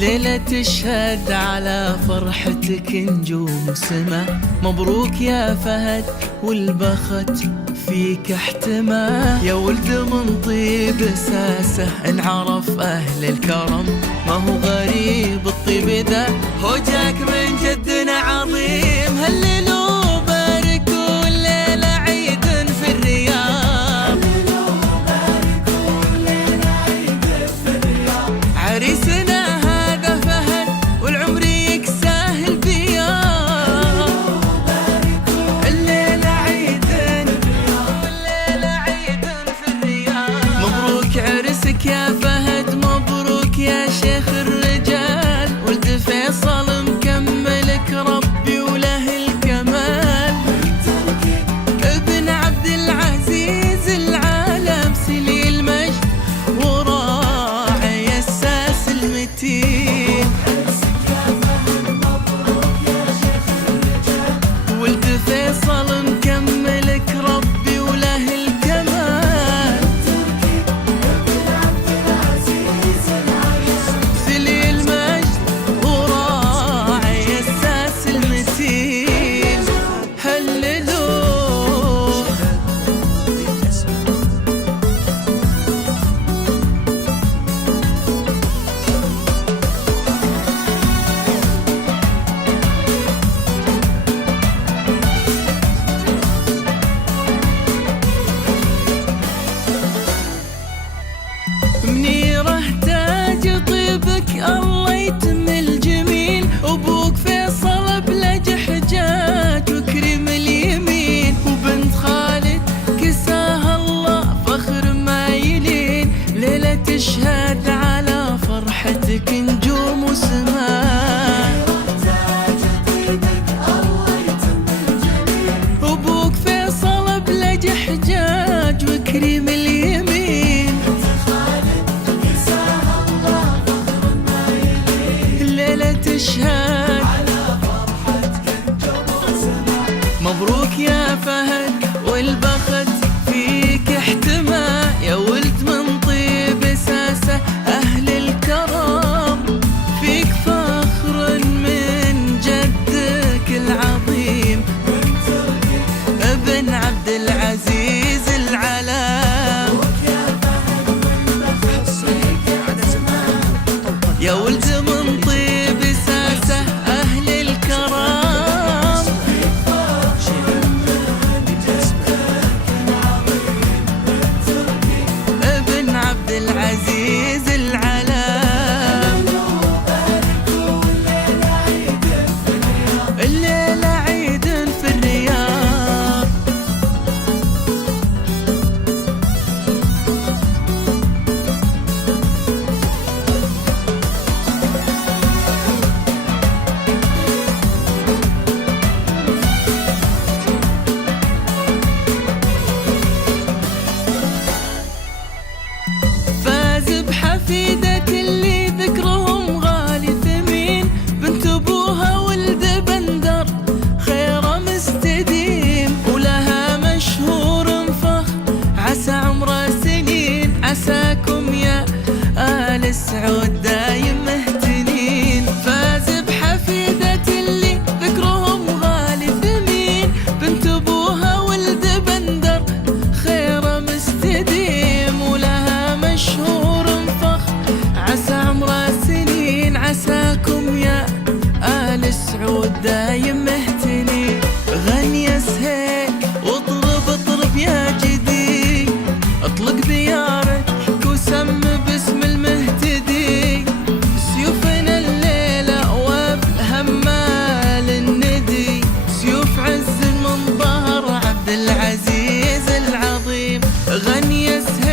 ليلة تشهد على فرحتك نجوم وسما. مبروك يا فهد والبخت فيك احتمى. يا ولد من طيب اساسه انعرف اهل الكرم. ما هو غريب الطيب ذا، هو جاك من جدنا عظيم. هللوا باركوا الليلة عيد في الرياض. عريسنا هذا فهد والعمر يكساه البياض. الليلة عيد والليلة عيد في الرياض. مبروك عرسك يا فهد، مبروك يا شيخ الرجال. ولد فيصل مكملك ربي وله الكمال. ابن عبد العزيز العالم سلي المجد وراعي الساس المتين. ولد فيصل مكملك ربي وله الكمال. سلي المجد وراعي الساس المتين. هللوا منيره تاج طيبك الله يتم الجميل. ابوك فيصل بلج حجاج وكريم اليمين. وبنت خالد كساها الله فخر ما يلين. ليلة تشهد على فرحتك نجوم وسماء. ابوك فيصل بلج حجاج وكريم اليمين. الليلة تشهد مبروك يا فهد والبخت فيك احتمى. يا ولد من طيب اساسه اهل الكرم. فيك فخر من جدك العظيم ابن عبد العزيز العلام. يا ولد من طيب اساسه اهل الكرم. ابن عبد العزيز العلام. الليلة عيد في الرياض. فاز بحفيدة اللي ذكرهم غالي ثمين. بنت ابوها ولد بندر خيره مستديم. ولها مشهور فخ عسى عمره سنين. عساكم يا آل سعود دايم مهتنين. فاز بحفيدة اللي ذكرهم غالي ثمين. بنت ابوها ولد بندر خيره مستديم. ولها مشهور فخ عسى عمره سنين. عساكم يا آل سعود دايم مهتنين. غني يا سهيل واطرب اطرب يا جدي. اطلق ديارك وسم باسم المهتدي. سيوفنا الليلة وبالهمال الندي. سيوف عز من ظهر عبد العزيز العظيم. غني يا سهيل